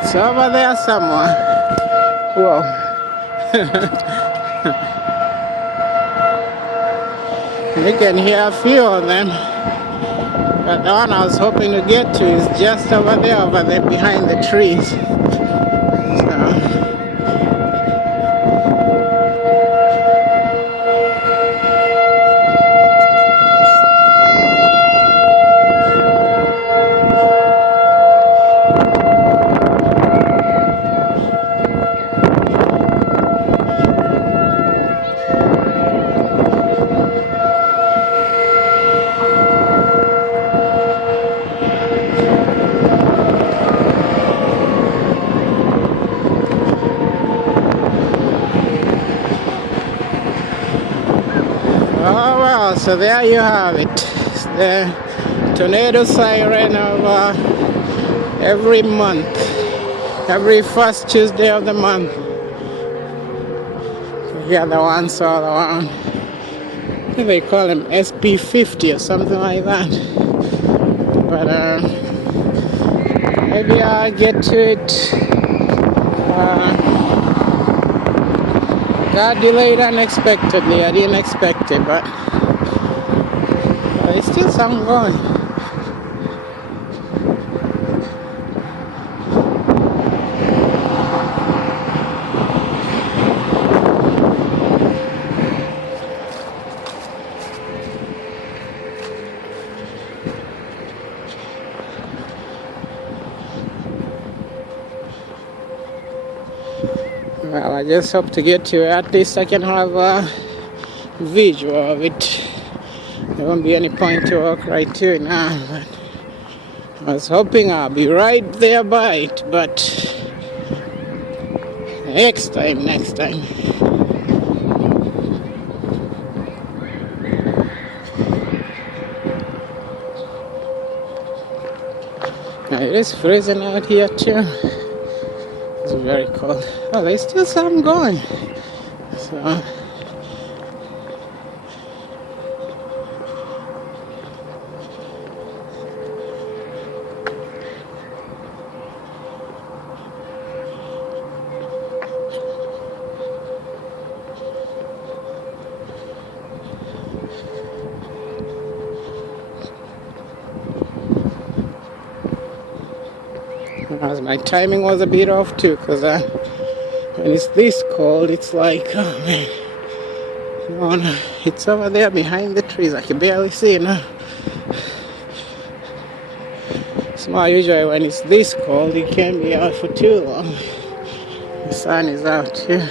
It's over there somewhere. Whoa. You can hear a few of them. But the one I was hoping to get to is just over there behind the trees. Oh well, so there you have it. It's the tornado siren of every month, every first Tuesday of the month. You hear the ones all around. I think they call them SP50 or something like that. But maybe I'll get to it. Got delayed unexpectedly. I didn't expect it, but there's still some going. Well, I just hope to get to at least I can have a visual of it. There won't be any point to walk right to it now, but I was hoping I'll be right there by it, but next time. Now, it is freezing out here too. It's very cold. Oh, there's still some going. So as my timing was a bit off too, because when it's this cold, it's like, oh man, no, it's over there behind the trees. I can barely see it now. So usually when it's this cold, it can't be out for too long. The sun is out too.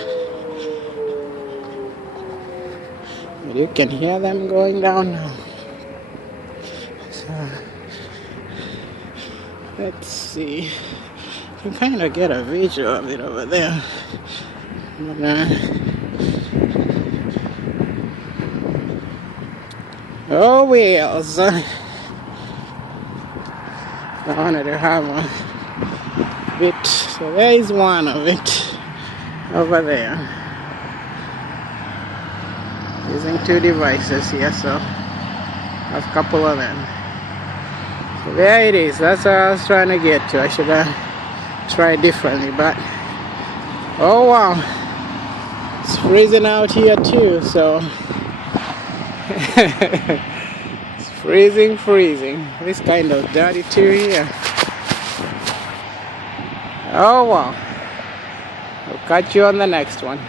But you can hear them going down now. So let's see. You can kind of get a visual of it over there. But, oh wheels. I wanted to have a bit. So there is one of it over there. Using two devices here, so I have a couple of them. So there it is. That's what I was trying to get to. I should have tried differently, but oh wow, it's freezing out here too. So it's freezing. It's kind of dirty too here. Oh wow. I'll catch you on the next one.